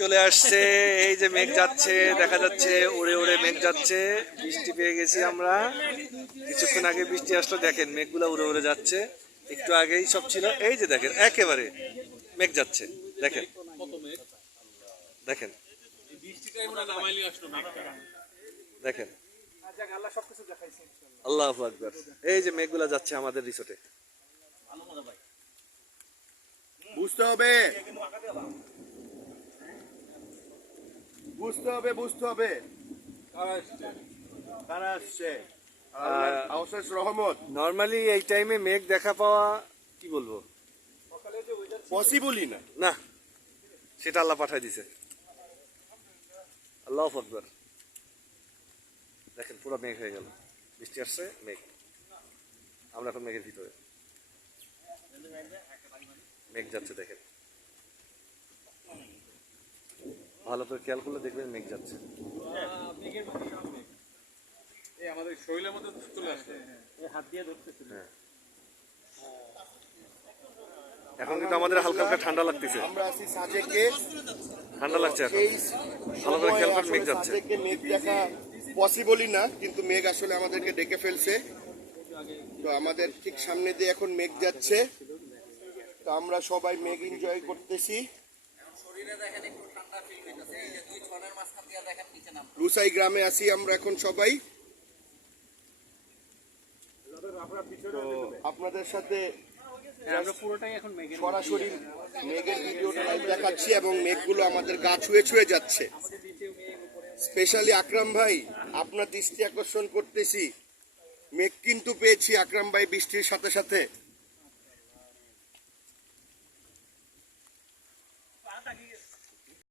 চলে আসছে, এই যে মেঘ যাচ্ছে, দেখা যাচ্ছে উড়ে উড়ে মেঘ যাচ্ছে, বৃষ্টি পেয়ে গেছি আমরা। কিছুক্ষণ আগে বৃষ্টি আসলো, দেখেন মেঘগুলো উড়ে উড়ে যাচ্ছে। একটু আগেই সব ছিল, এই যে দেখেন, একেবারে মেঘ যাচ্ছে, দেখেন। দেখেন। দেখেন। আল্লাহ আকবর। এই যে মেঘগুলা যাচ্ছে আমাদের রিসোর্টে বুঝতে হবে। বুঝতে হবে বুঝতে হবে। কারা আসছে? আউসাস রহমত। নর্মালি এই টাইমে মেঘ দেখা পাওয়া কি বলব? পসিবলই না। না সেটা আল্লাহ পাঠাই দিছে। আল্লাহ আকবর। দেখেন পুরো মেঘ হয়ে গেল। বৃষ্টি আসছে মেঘ। আমরা এখন মেঘের ভিতরে। মেঘ যাচ্ছে দেখেন। ভালো করে খেয়াল করলে দেখবেন মেঘ যাচ্ছে। আমাদের শরীরের মধ্যে চলে আসছে। হ্যাঁ। এখন কিন্তু আমাদের হালকা হালকা ঠান্ডা লাগতেছে। আমরা আছি সাজেকে। ঠান্ডা লাগছে এখন। এই ভালো করে খেয়াল সময়ে মেঘ যাচ্ছে। সাজেকে মেঘ দেখা পসিবলই না কিন্তু মেঘ আসলে আমাদেরকে ডেকে ফেলছে। তো আমাদের ঠিক সামনে দিয়ে এখন মেঘ যাচ্ছে। তো আমরা সবাই মেঘ এনজয় করতেছি। রুসাই গ্রামে আসি আমরা এখন সবাই। আপনাদের সাথে সরাসরি মেঘের ভিডিওটা লাইভ দেখাচ্ছি এবং মেঘগুলো আমাদের গা ছুঁয়ে ছুঁয়ে যাচ্ছে। স্পেশালি আকরাম ভাই আপনার দৃষ্টি আকর্ষণ করতেছি। মেঘ কিন্তু পেয়েছি আকরাম ভাই বৃষ্টির সাথে সাথে।